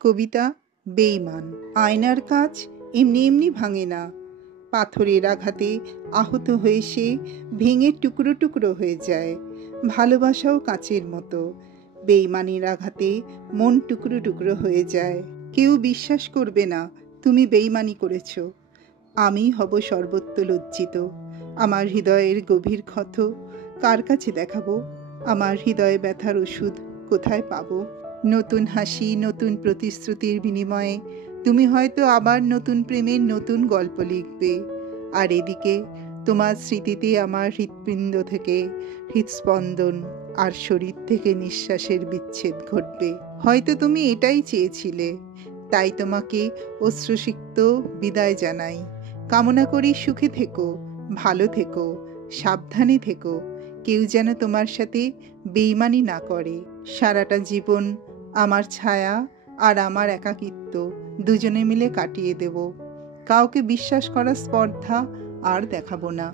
কবিতা বেঈমান। আয়নার কাঁচ এমনি এমনি ভাঙে না, পাথরের আঘাতে আহত হয়ে সে ভেঙে টুকরো টুকরো হয়ে যায়। ভালোবাসাও কাঁচের মতো, বেঈমানির আঘাতে মন টুকরো টুকরো হয়ে যায়। কেউ বিশ্বাস করবে না তুমি বেঈমানি করেছ, আমি হব সর্বত্র লজ্জিত। আমার হৃদয়ের গভীর ক্ষত কার কাছে দেখাবো? আমার হৃদয়ে ব্যথার ওষুধ কোথায় পাবো? নতুন হাসি, নতুন প্রতিশ্রুতির বিনিময়ে তুমি হয়তো আবার নতুন প্রেমের নতুন গল্প লিখবে। আর এদিকে তোমার স্মৃতিতে আমার হৃৎপিণ্ড থেকে হৃৎস্পন্দন আর শরীর থেকে নিঃশ্বাসের বিচ্ছেদ ঘটবে। হয়তো তুমি এটাই চেয়েছিলে, তাই তোমাকে অশ্রুসিক্ত বিদায় জানাই। কামনা করি সুখে থেকো, ভালো থেকো, সাবধানে থেকো। কেউ যেন তোমার সাথে বেঈমানি না করে। সারাটা জীবন আমার ছায়া আর আমার একাকিত্ব দুজনে মিলে কাটিয়ে দেব। কাউকে বিশ্বাস করার স্পর্ধা আর দেখাবো না।